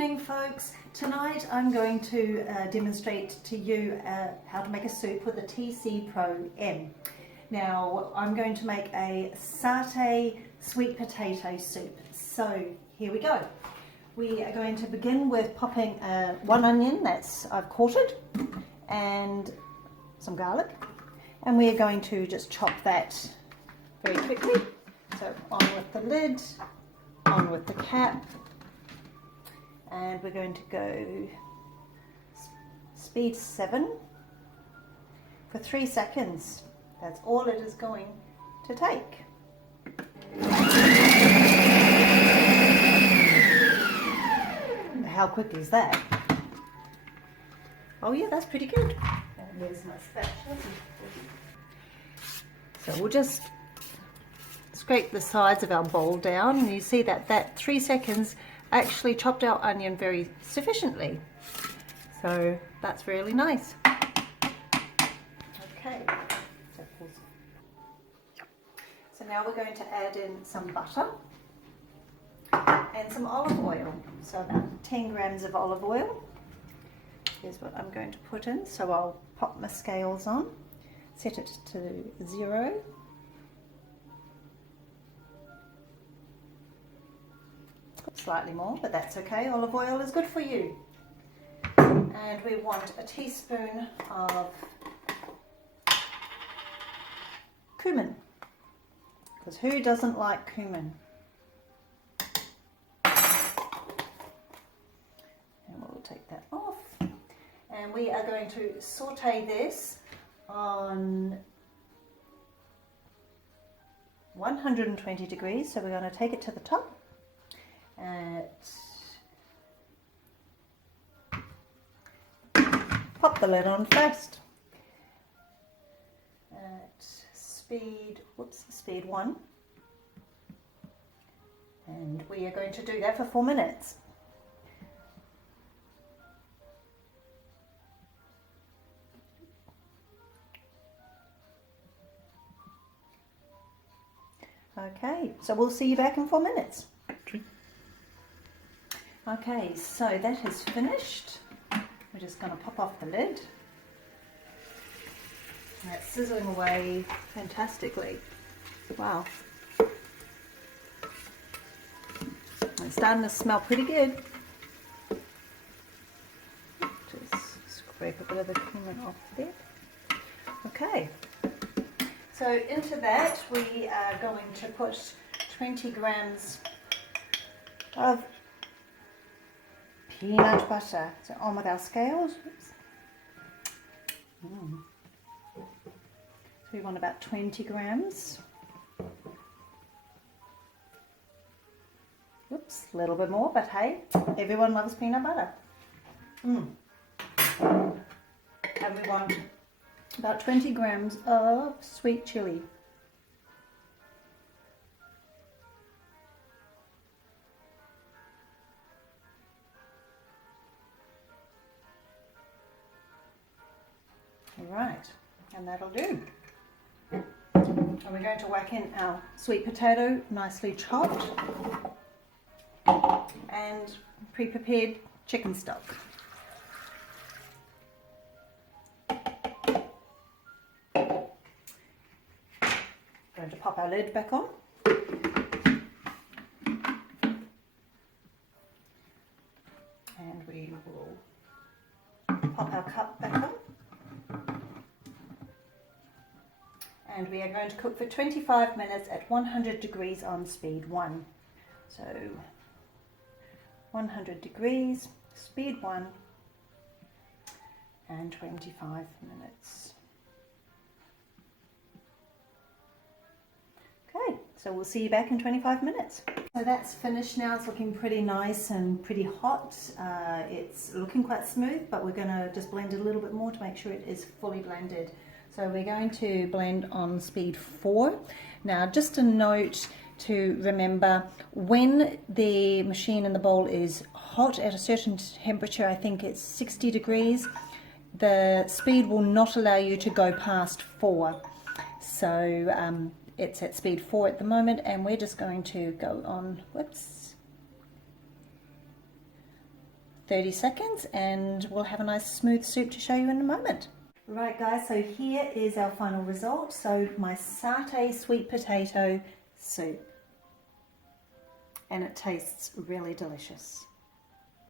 evening, folks. Tonight I'm going to demonstrate to you how to make a soup with the 𝗂𝘁 Pro M. Now I'm going to make a satay sweet potato soup. So here we go. We are going to begin with popping one onion that's I've quartered and some garlic, and we are going to just chop that very quickly. So on with the lid, on with the cap, and we're going to go speed 7 for 3 seconds. That's all it is going to take. How quick is that? Oh yeah, that's pretty good. And there's my spatula. So we'll just scrape the sides of our bowl down, and you see that 3 seconds actually chopped our onion very sufficiently. So that's really nice. Okay. So now we're going to add in some butter and some olive oil. So about 10 grams of olive oil. Here's what I'm going to put in. So I'll pop my scales on, set it to 0. Slightly more, but that's okay. Olive oil is good for you. And we want a teaspoon of cumin, because who doesn't like cumin? And we'll take that off. And we are going to saute this on 120 degrees. So we're going to take it to the top. Pop the lid on first at speed 1, and we are going to do that for 4 minutes. Okay, so we'll see you back in 4 minutes. Okay, so that is finished. We're just going to pop off the lid. And it's sizzling away fantastically. Wow. It's starting to smell pretty good. Just scrape a bit of the cumin off there. Okay. So into that we are going to put 20 grams of peanut butter. So on with our scales. So we want about 20 grams. Oops, a little bit more, but hey, everyone loves peanut butter. And we want about 20 grams of sweet chili. Right, and that'll do. And we're going to whack in our sweet potato, nicely chopped, and pre-prepared chicken stock. Going to pop our lid back on. And we will pop our cup back on. And we are going to cook for 25 minutes at 100 degrees on speed 1. So 100 degrees, speed 1, and 25 minutes. Okay, so we'll see you back in 25 minutes. So that's finished now. It's looking pretty nice and pretty hot. It's looking quite smooth, but we're going to just blend it a little bit more to make sure it is fully blended. So we're going to blend on speed 4. Now just a note to remember, when the machine in the bowl is hot at a certain temperature, I think it's 60 degrees, the speed will not allow you to go past 4. So it's at speed 4 at the moment, and we're just going to go on, 30 seconds and we'll have a nice smooth soup to show you in a moment. Right guys, so here is our final result. So my satay sweet potato soup. And it tastes really delicious.